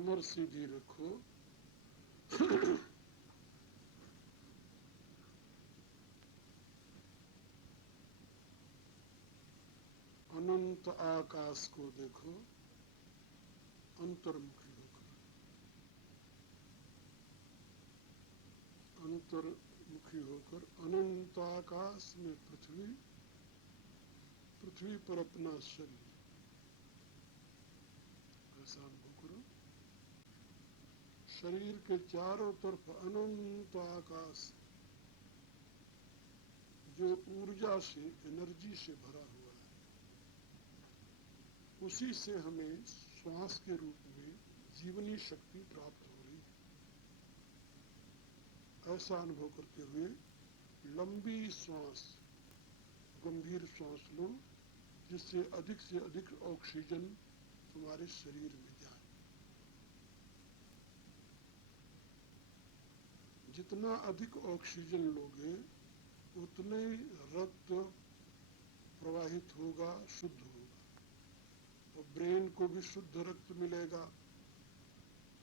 कमर सीधी रखो। अनंत आकाश को देखो, अंतर्मुखी होकर। अंतर्मुखी होकर अनंत आकाश में पृथ्वी, पृथ्वी पर अपना शरीर, ऐसा अनुभव करो। शरीर के चारों तरफ अनंत आकाश जो ऊर्जा से, एनर्जी से भरा हुआ है, उसी से हमें श्वास के रूप में जीवनी शक्ति प्राप्त हो रही है। ऐसा अनुभव करते हुए लंबी श्वास, गंभीर श्वास लो, जिससे अधिक से अधिक ऑक्सीजन तुम्हारे शरीर में जाए। जितना अधिक ऑक्सीजन लोगे उतने रक्त प्रवाहित होगा, शुद्ध होगा, तो ब्रेन को भी शुद्ध रक्त मिलेगा,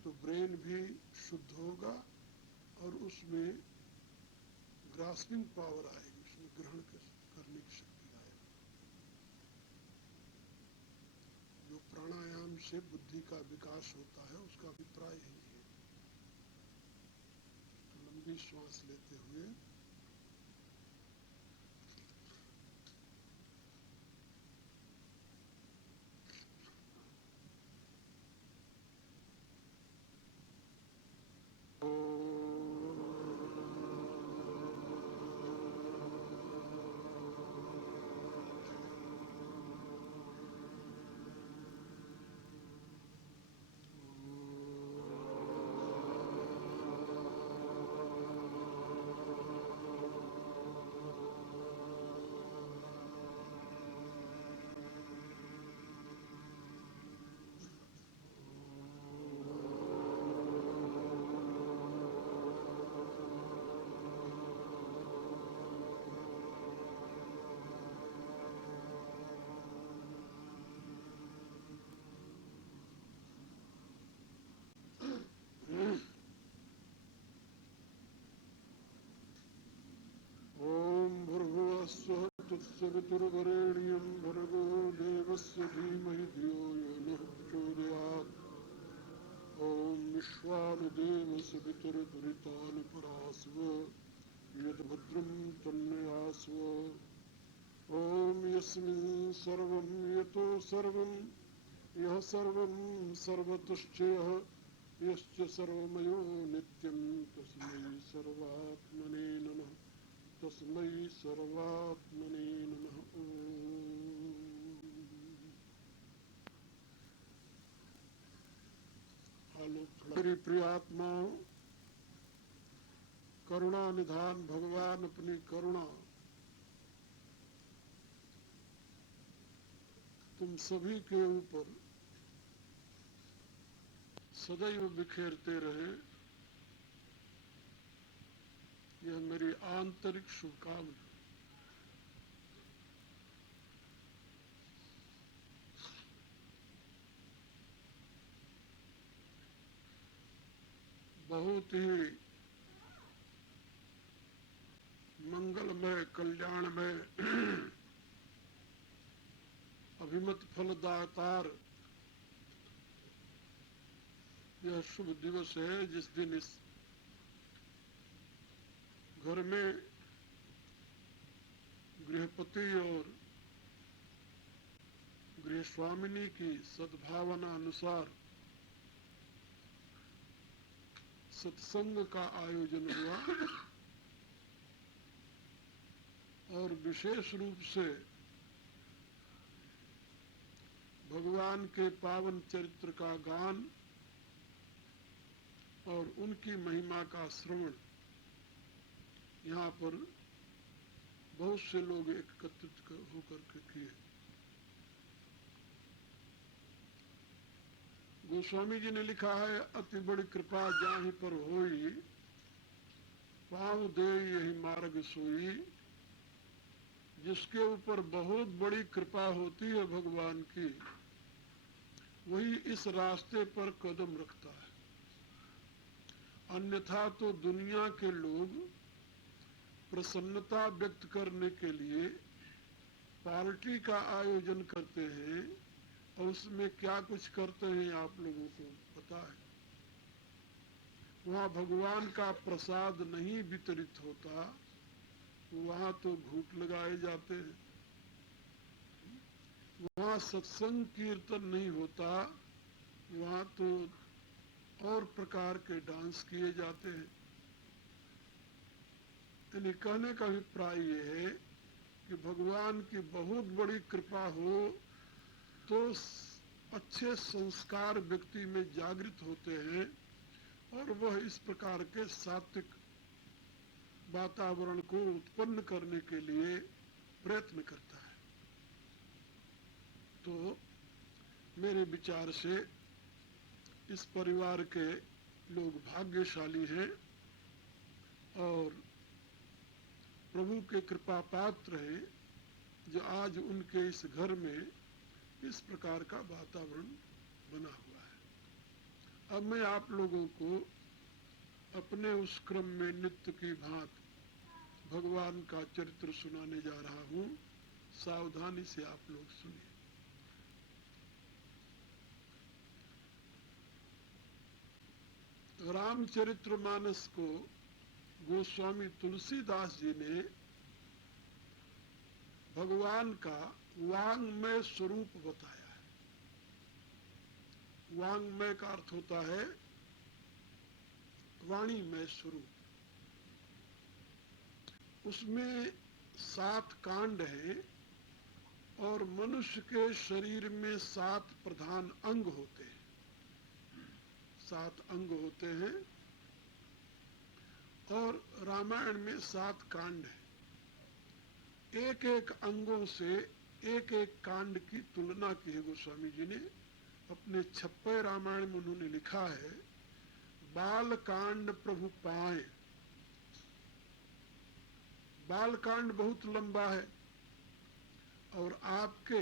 तो ब्रेन भी शुद्ध होगा और उसमें ग्रास्पिंग पावर आएगी, उसमें ग्रहण करने की शक्ति आएगी। जो प्राणायाम से बुद्धि का विकास होता है उसका अभिप्राय यही है। तो लंबी श्वास लेते हुए तत्सवितुर्वरेण्यं भर्गो देवस्य धीमहि धियो यो नः प्रचोदयात्। ॐ विश्वानुदेव सवितुर्दुरितानि परास्व यद्भद्रं तन्नयास्व। ॐ यस्मिन् सर्वं यतो सर्वं यः सर्वं सर्वतश्चयः यश्च सर्वमयो नित्यं तस्मै सर्वात्मने नमः। तस्मै सर्वात्मने नमः। मेरी प्रिय आत्माओं, करुणा निधान भगवान अपनी करुणा तुम सभी के ऊपर सदैव बिखेरते रहे, यह मेरी आंतरिक शुभकामना। बहुत ही मंगलमय, कल्याणमय, अभिमत फलदातार यह शुभ दिवस है, जिस दिन इस घर में गृहपति और गृहस्वामिनी की सद्भावना अनुसार सत्संग का आयोजन हुआ और विशेष रूप से भगवान के पावन चरित्र का गान और उनकी महिमा का श्रवण यहाँ पर बहुत से लोग एकत्रित होकर के किए। गोस्वामी जी ने लिखा है, अति बड़ी कृपा जाहि पर होई, पाँव दे यही मार्ग सोई। जिसके ऊपर बहुत बड़ी कृपा होती है भगवान की, वही इस रास्ते पर कदम रखता है। अन्यथा तो दुनिया के लोग प्रसन्नता व्यक्त करने के लिए पार्टी का आयोजन करते हैं और उसमें क्या कुछ करते हैं आप लोगों को पता है। वहाँ भगवान का प्रसाद नहीं वितरित होता, वहाँ तो घूंट लगाए जाते हैं। वहाँ सत्संग कीर्तन नहीं होता, वहाँ तो और प्रकार के डांस किए जाते हैं। यानी कहने का अभिप्राय ये है कि भगवान की बहुत बड़ी कृपा हो तो अच्छे संस्कार व्यक्ति में जागृत होते हैं और वह इस प्रकार के सात्विक वातावरण को उत्पन्न करने के लिए प्रयत्न करता है। तो मेरे विचार से इस परिवार के लोग भाग्यशाली हैं और प्रभु के कृपा पात्र हैं जो आज उनके इस घर में इस प्रकार का वातावरण बना हुआ है। अब मैं आप लोगों को अपने उस क्रम में नित्य की भांति भगवान का चरित्र सुनाने जा रहा हूँ। सावधानी से आप लोग सुनिए। रामचरितमानस को गोस्वामी तुलसीदास जी ने भगवान का वांग्मय स्वरूप बताया है। वांग्मय का अर्थ होता है वाणीमय स्वरूप। उसमें 7 कांड हैं और मनुष्य के शरीर में 7 प्रधान अंग होते हैं। 7 अंग होते हैं और रामायण में 7 कांड हैं। एक एक अंगों से एक एक कांड की तुलना की है गोस्वामी जी ने। अपने 56 रामायण में उन्होंने लिखा है, बाल कांड प्रभु पाए। बाल कांड बहुत लंबा है और आपके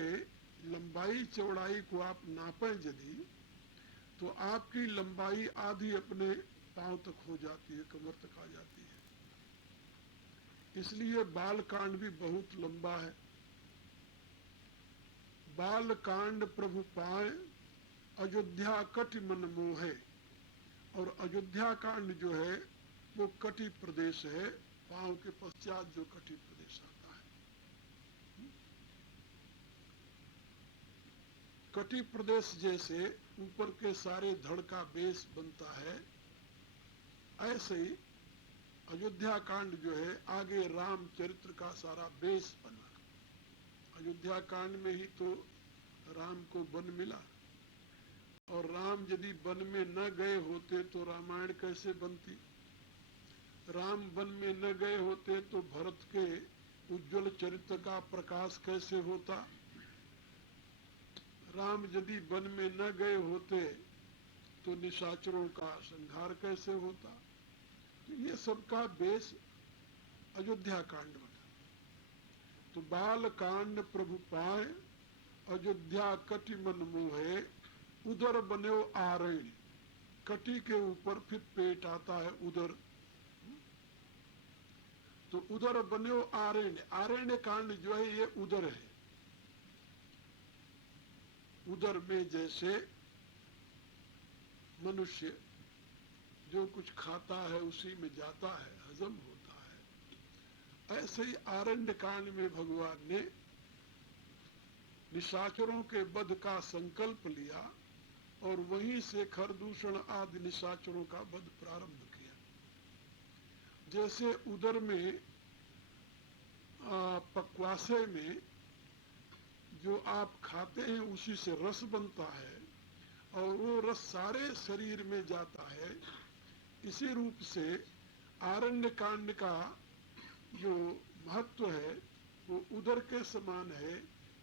लंबाई चौड़ाई को आप नापें यदि, तो आपकी लंबाई आधी अपने पांव तक हो जाती है, कमर तक आ जाती है। इसलिए बाल कांड भी बहुत लंबा है। बाल कांड प्रभु पाए, अयोध्या कटि मन मोहे। और अयोध्या कांड जो है वो कटि प्रदेश है, पांव के पश्चात जो कटि प्रदेश आता है। कटि प्रदेश जैसे ऊपर के सारे धड़ का बेस बनता है, ऐसे ही अयोध्या कांड जो है आगे रामचरित्र का सारा बेस बना। अयोध्या कांड में ही तो राम को वन मिला, और राम यदि वन में न गए होते तो रामायण कैसे बनती। राम वन में न गए होते तो भरत के उज्जवल चरित्र का प्रकाश कैसे होता। राम यदि वन में न गए होते तो निशाचरों का संहार कैसे होता। तो ये सबका बेस अयोध्या कांड बना। तो बाल कांड प्रभु पाए, अयोध्या कटि मन मोहे, उदर बन्यो आरण्य। कटि के ऊपर फिर पेट आता है, उदर। तो उदर बन्यो आरण्य। आरण्य कांड जो है ये उदर है। उदर में जैसे मनुष्य जो कुछ खाता है उसी में जाता है, हजम होता है, ऐसे ही आरण्य कांड में भगवान ने निशाचरों के वध का संकल्प लिया और वहीं से खरदूषण आदि निशाचरों का वध प्रारंभ किया। जैसे उदर में पक्वासे में जो आप खाते हैं उसी से रस बनता है और वो रस सारे शरीर में जाता है। इसी रूप से आरण्य कांड का जो महत्व है वो उदर के समान है,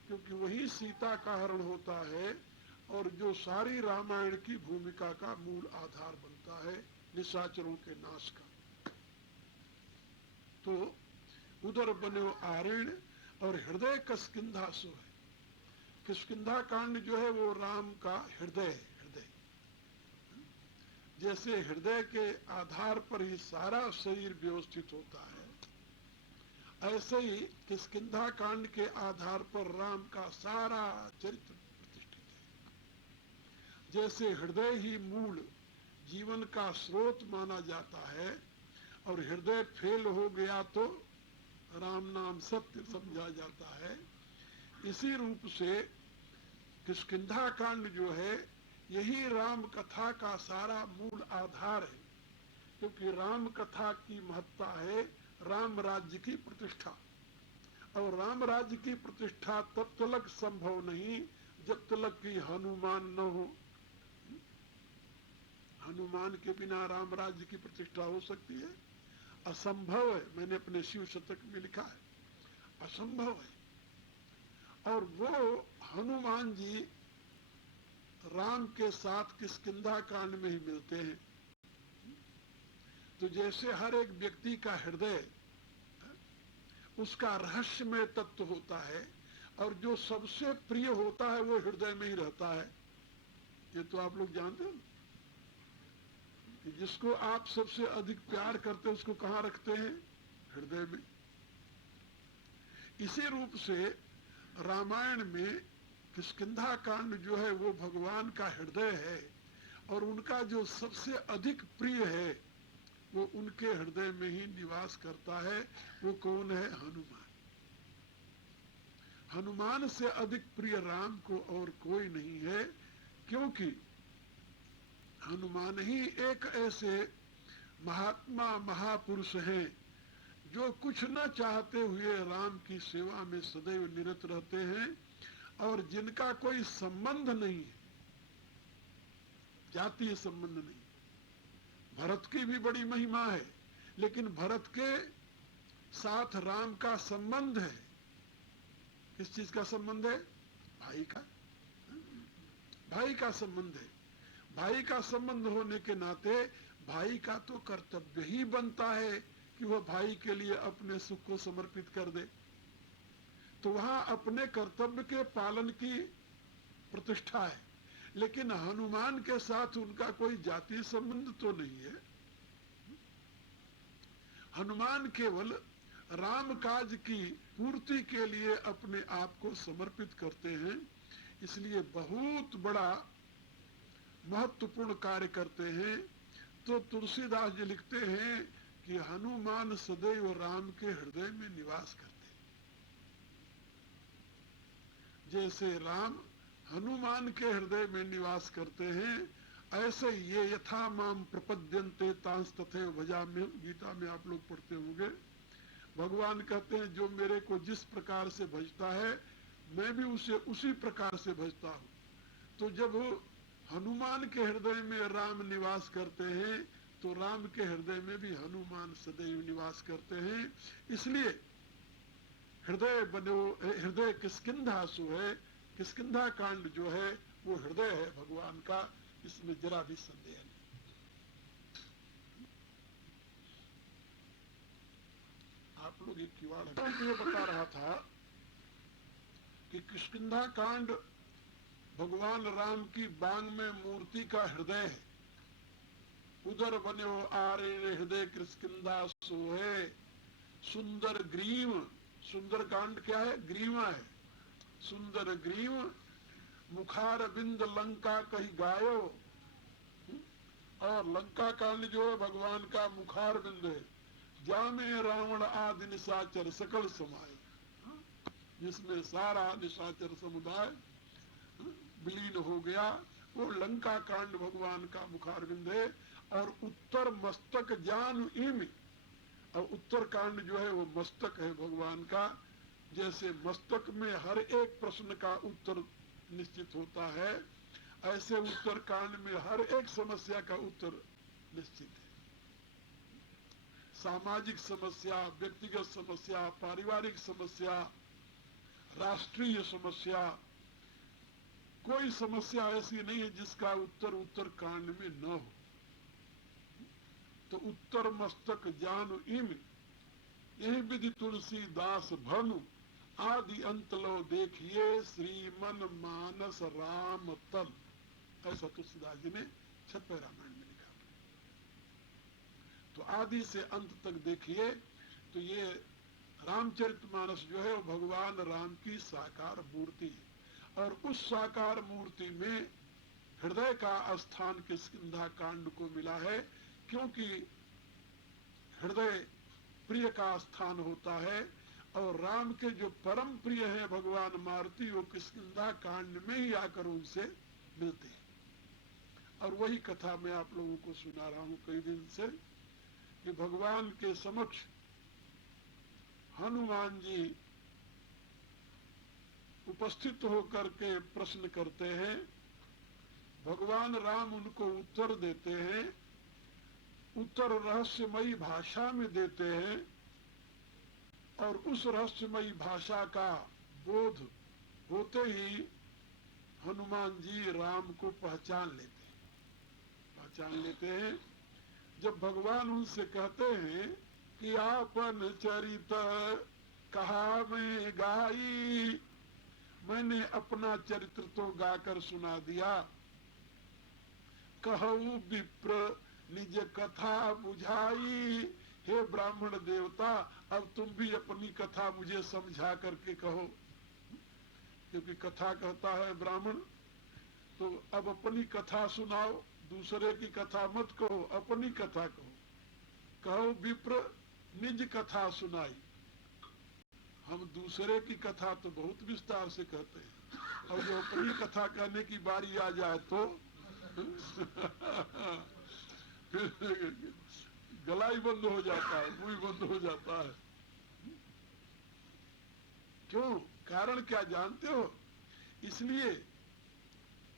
क्योंकि वही सीता का हरण होता है और जो सारी रामायण की भूमिका का मूल आधार बनता है निशाचरों के नाश का। तो उदर बन्यो आरण्य और हृदय कस्किंधा सो है। किष्किंधा कांड जो है वो राम का हृदय है। हृदय जैसे हृदय के आधार पर ही सारा शरीर व्यवस्थित होता है, ऐसे ही किष्किंधा कांड के आधार पर राम का सारा चरित्र प्रतिष्ठित है। जैसे हृदय ही मूल जीवन का स्रोत माना जाता है और हृदय फेल हो गया तो राम नाम सत्य समझा जाता है, इसी रूप से किष्किंधा कांड जो है यही राम कथा का सारा मूल आधार है। क्योंकि राम कथा की महत्ता है राम राज्य की प्रतिष्ठा, और राम राज्य की प्रतिष्ठा तब तक संभव नहीं जब तक कि हनुमान न हो। हनुमान के बिना राम राज्य की प्रतिष्ठा हो सकती है? असंभव है। मैंने अपने शिव शतक में लिखा है, असंभव है। और वो हनुमान जी राम के साथ किष्किंधा कांड में ही मिलते हैं। तो जैसे हर एक व्यक्ति का हृदय उसका रहस्यमय तत्व होता है और जो सबसे प्रिय होता है वो हृदय में ही रहता है। ये तो आप लोग जानते हो कि जिसको आप सबसे अधिक प्यार करते हैं उसको कहाँ रखते हैं? हृदय में। इसी रूप से रामायण में किष्किंधा कांड जो है वो भगवान का हृदय है और उनका जो सबसे अधिक प्रिय है वो उनके हृदय में ही निवास करता है। वो कौन है? हनुमान। हनुमान से अधिक प्रिय राम को और कोई नहीं है, क्योंकि हनुमान ही एक ऐसे महात्मा महापुरुष हैं जो कुछ न चाहते हुए राम की सेवा में सदैव निरत रहते हैं और जिनका कोई संबंध नहीं है, जातीय संबंध नहीं। भरत की भी बड़ी महिमा है, लेकिन भरत के साथ राम का संबंध है। किस चीज का संबंध है? भाई का, भाई का संबंध है। भाई का संबंध होने के नाते भाई का तो कर्तव्य ही बनता है कि वह भाई के लिए अपने सुख को समर्पित कर दे। तो वहां अपने कर्तव्य के पालन की प्रतिष्ठा है, लेकिन हनुमान के साथ उनका कोई जातीय संबंध तो नहीं है। हनुमान केवल राम काज की पूर्ति के लिए अपने आप को समर्पित करते हैं, इसलिए बहुत बड़ा महत्वपूर्ण कार्य करते हैं। तो तुलसीदास जी लिखते हैं कि हनुमान सदैव राम के हृदय में निवास करते हैं। जैसे राम हनुमान के हृदय में निवास करते हैं, ऐसे ये यथा माम प्रपद्यन्ते तांस तथैव भजाम्यहम्, गीता में आप लोग पढ़ते होंगे। भगवान कहते हैं जो मेरे को जिस प्रकार से भजता है मैं भी उसे उसी प्रकार से भजता हूँ। तो जब हनुमान के हृदय में राम निवास करते हैं तो राम के हृदय में भी हनुमान सदैव निवास करते हैं। इसलिए हृदय बनो, हृदय किष्किंधा सो है। किष्किंधा कांड जो है वो हृदय है भगवान का, इसमें जरा भी संदेह नहीं। आप लोग एक किवाड़ ये बता रहा था कि किष्किंधा कांड भगवान राम की बांग में मूर्ति का हृदय है। उदर बन्यो आरे हृदय किष्किंधा सोहे सुंदर ग्रीव। सुंदर कांड क्या है? ग्रीवा है। सुंदर ग्रीव मुखार बिंद लंका कही गायो। और लंका कांड जो है भगवान का मुखार बिंद है, जामे रावण आदि निशाचर सकल समाये, जिसमें सारा निशाचर समुदाय विलीन हो गया। वो लंका कांड भगवान का मुखार बिंद है। और उत्तर मस्तक जान इम, और उत्तर कांड जो है वो मस्तक है भगवान का। जैसे मस्तक में हर एक प्रश्न का उत्तर निश्चित होता है, ऐसे उत्तर कांड में हर एक समस्या का उत्तर निश्चित है। सामाजिक समस्या, व्यक्तिगत समस्या, पारिवारिक समस्या, राष्ट्रीय समस्या, कोई समस्या ऐसी नहीं है जिसका उत्तर उत्तर कांड में न हो। तो उत्तर मस्तक जानु इम, यही विधि तुलसीदास भनु आदि अंत लो देखिए श्रीमन मानस राम तल, ऐसा तुलसीदास जी ने छठवें रामायण में लिखा। तो आदि से अंत तक देखिए तो ये रामचरितमानस जो है वो भगवान राम की साकार मूर्ति है। और उस साकार मूर्ति में हृदय का स्थान किष्किंधा कांड को मिला है, क्योंकि हृदय प्रिय का स्थान होता है और राम के जो परम प्रिय है भगवान मारुति, वो किष्किंधा कांड में ही आकर उनसे मिलते हैं। और वही कथा मैं आप लोगों को सुना रहा हूं कई दिन से, कि भगवान के समक्ष हनुमान जी उपस्थित होकर के प्रश्न करते हैं, भगवान राम उनको उत्तर देते हैं, उत्तर रहस्यमयी भाषा में देते हैं, और उस रहस्यमयी भाषा का बोध होते ही हनुमान जी राम को पहचान लेते हैं। जब भगवान उनसे कहते हैं कि आपन चरित कहा मैं गाई, मैंने अपना चरित्र तो गाकर सुना दिया, कहू विप्र निज कथा बुझाई, हे ब्राह्मण देवता अब तुम भी अपनी कथा मुझे समझा करके कहो, क्योंकि कथा कहता है ब्राह्मण, तो अब अपनी कथा सुनाओ, दूसरे की कथा मत कहो, अपनी कथा कहो। कहो विप्र निज कथा सुनाई। हम दूसरे की कथा तो बहुत विस्तार से कहते हैं, और जो अपनी कथा कहने की बारी आ जाए तो गला ही बंद हो जाता है, मुंह बंद हो जाता है। क्यों? कारण क्या जानते हो? इसलिए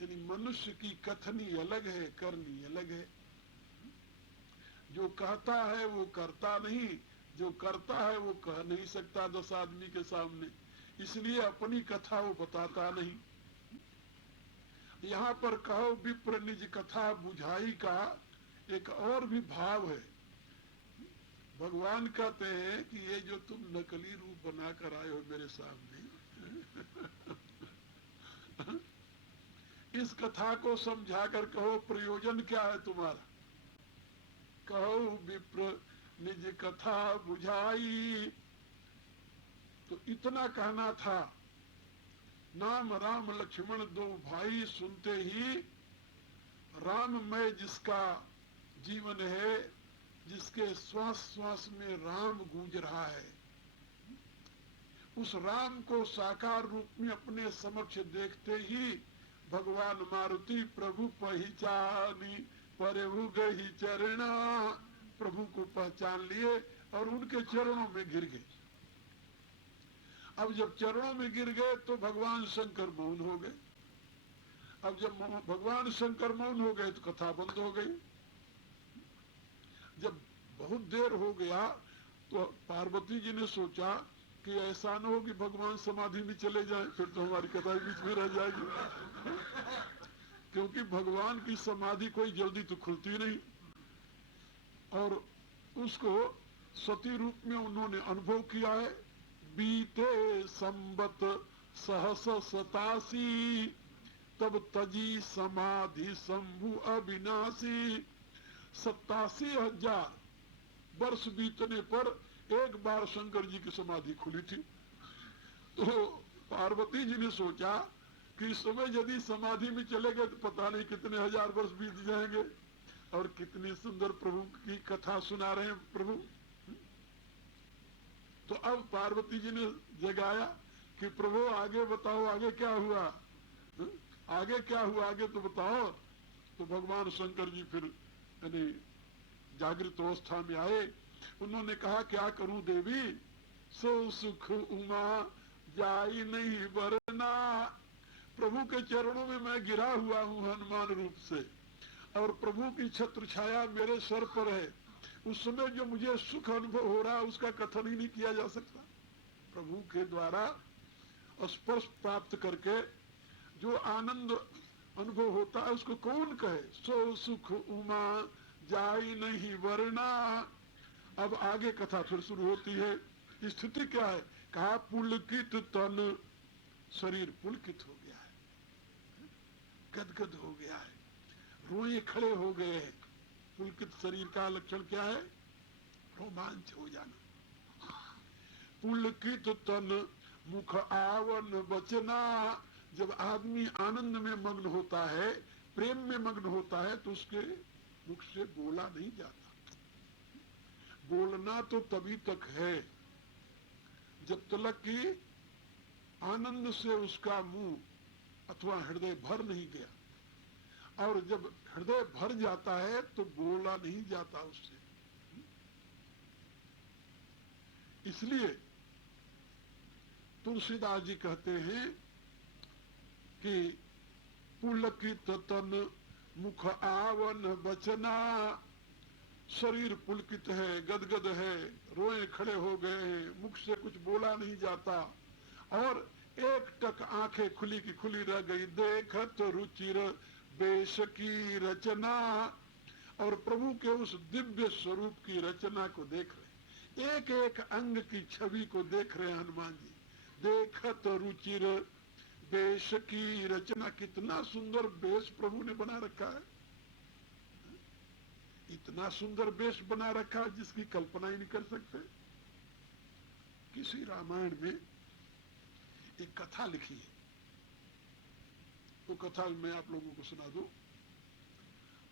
यानी मनुष्य की कथनी अलग है, करनी अलग है। जो कहता है वो करता नहीं, जो करता है वो कह नहीं सकता 10 आदमी के सामने, इसलिए अपनी कथा वो बताता नहीं। यहाँ पर कहो विप्र निज कथा बुझाई का एक और भी भाव है। भगवान कहते हैं कि ये जो तुम नकली रूप बनाकर आए हो मेरे सामने इस कथा को समझा कर कहो प्रयोजन क्या है तुम्हारा। कहो विप्र निज कथा बुझाई, तो इतना कहना था। नाम राम लक्ष्मण दो भाई, सुनते ही राममय जिसका जीवन है, जिसके श्वास श्वास में राम गूंज रहा है, उस राम को साकार रूप में अपने समक्ष देखते ही भगवान मारुति प्रभु पहचानी प्रभु गही चरणा, प्रभु को पहचान लिए और उनके चरणों में गिर गए। अब जब चरणों में गिर गए तो भगवान शंकर मौन हो गए। अब जब भगवान शंकर मौन हो गए तो कथा बंद हो गई। जब बहुत देर हो गया तो पार्वती जी ने सोचा कि ऐसा न हो कि भगवान समाधि में चले जाए, फिर तो हमारी कथा बीच में रह जाएगी क्योंकि भगवान की समाधि कोई जल्दी तो खुलती नहीं, और उसको सती रूप में उन्होंने अनुभव किया है। बीते संबत सहस 87, तब तजी समाधि शंभु अविनाशी। 87,000 वर्ष बीतने पर एक बार शंकर जी की समाधि खुली थी। तो पार्वती जी ने सोचा कि इस समय यदि समाधि में चले गए तो पता नहीं कितने हजार वर्ष बीत जाएंगे, और कितनी सुंदर प्रभु की कथा सुना रहे हैं प्रभु। तो अब पार्वती जी ने जगाया कि प्रभु आगे बताओ, आगे क्या हुआ, आगे क्या हुआ, आगे तो बताओ। तो भगवान शंकर जी फिर यानी जागृत अवस्था में आए। उन्होंने कहा क्या करूं देवी, सो सुख उमा जाई नहीं वरना। प्रभु के चरणों में मैं गिरा हुआ हूं हनुमान रूप से, और प्रभु की छत्र छाया मेरे सर पर है। उस समय जो मुझे सुख अनुभव हो रहा है उसका कथन ही नहीं किया जा सकता। प्रभु के द्वारा स्पर्श प्राप्त करके जो आनंद अनुभव होता है उसको कौन कहे। सो सुख उमा जाई नहीं वरना। अब आगे कथा फिर शुरू होती है। स्थिति क्या है कहा पुलकित तन, शरीर पुलकित हो गया है, गदगद हो गया है, रोए खड़े हो गए हैं। पुलकित शरीर का लक्षण क्या है? रोमांच हो जाना। पुलकित तन मुख आवन बचना, जब आदमी आनंद में मग्न होता है, प्रेम में मग्न होता है, तो उसके मुख से बोला नहीं जाता। बोलना तो तभी तक है जब तक कि आनंद से उसका मुंह अथवा हृदय भर नहीं गया, और जब हृदय भर जाता है तो बोला नहीं जाता उससे। इसलिए तुलसीदास जी कहते हैं कि पुलकित तन मुख आवन बचना, शरीर पुलकित है, गदगद है, रोए खड़े हो गए हैं, मुख से कुछ बोला नहीं जाता, और एक टक आंखें खुली की खुली रह गई, देखत रुचिर बेश की रचना, और प्रभु के उस दिव्य स्वरूप की रचना को देख रहे, एक एक अंग की छवि को देख रहे हनुमान जी। देखत रुचिर बेश की रचना, कितना सुंदर बेश प्रभु ने बना रखा है, इतना सुंदर वेश बना रखा है जिसकी कल्पना ही नहीं कर सकते। किसी रामायण में एक कथा लिखी है, वो कथा मैं आप लोगों को सुना दूं।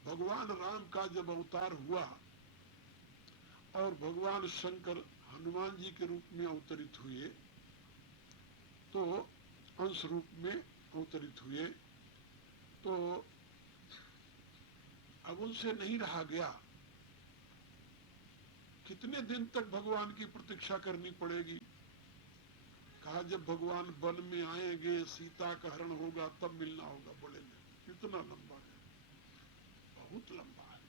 भगवान राम का जब अवतार हुआ और भगवान शंकर हनुमान जी के रूप में अवतरित हुए, तो अंश रूप में अवतरित हुए, तो अब उनसे नहीं रहा गया। कितने दिन तक भगवान की प्रतीक्षा करनी पड़ेगी? कहा जब भगवान वन में आएंगे, सीता का हरण होगा, तब मिलना होगा। बोले कितना लंबा है, बहुत लंबा है,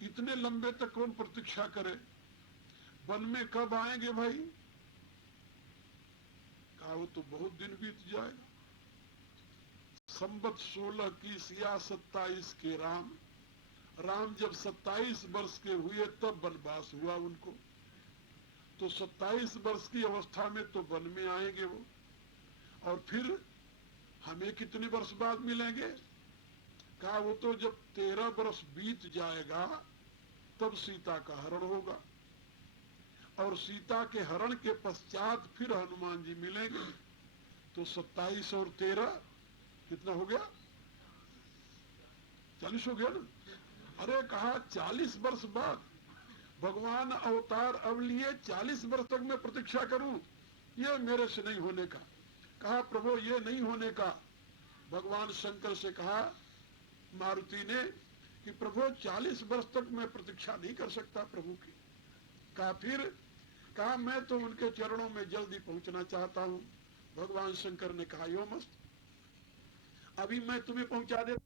इतने लंबे तक कौन प्रतीक्षा करे? वन में कब आएंगे भाई? कहा वो तो बहुत दिन बीत जाएगा। संवत 16 की सिया 27 के राम जब 27 वर्ष के हुए तब वनवास हुआ उनको, तो 27 वर्ष की अवस्था में तो वन में आएंगे वो, और फिर हमें कितने वर्ष बाद मिलेंगे? कहा वो तो जब 13 वर्ष बीत जाएगा तब सीता का हरण होगा, और सीता के हरण के पश्चात फिर हनुमान जी मिलेंगे। तो 27 और 13 कितना हो गया? 40 हो गया ना। अरे कहा 40 वर्ष बाद भगवान अवतार अब लिए, 40 वर्ष तक मैं प्रतीक्षा करूं, ये मेरे से नहीं होने का। कहा प्रभु ये नहीं होने का। भगवान शंकर से कहा मारुति ने कि प्रभु 40 वर्ष तक मैं प्रतीक्षा नहीं कर सकता प्रभु की। कहा फिर? कहा मैं तो उनके चरणों में जल्दी पहुंचना चाहता हूं। भगवान शंकर ने कहा यो मस्त, अभी मैं तुम्हें पहुंचा देता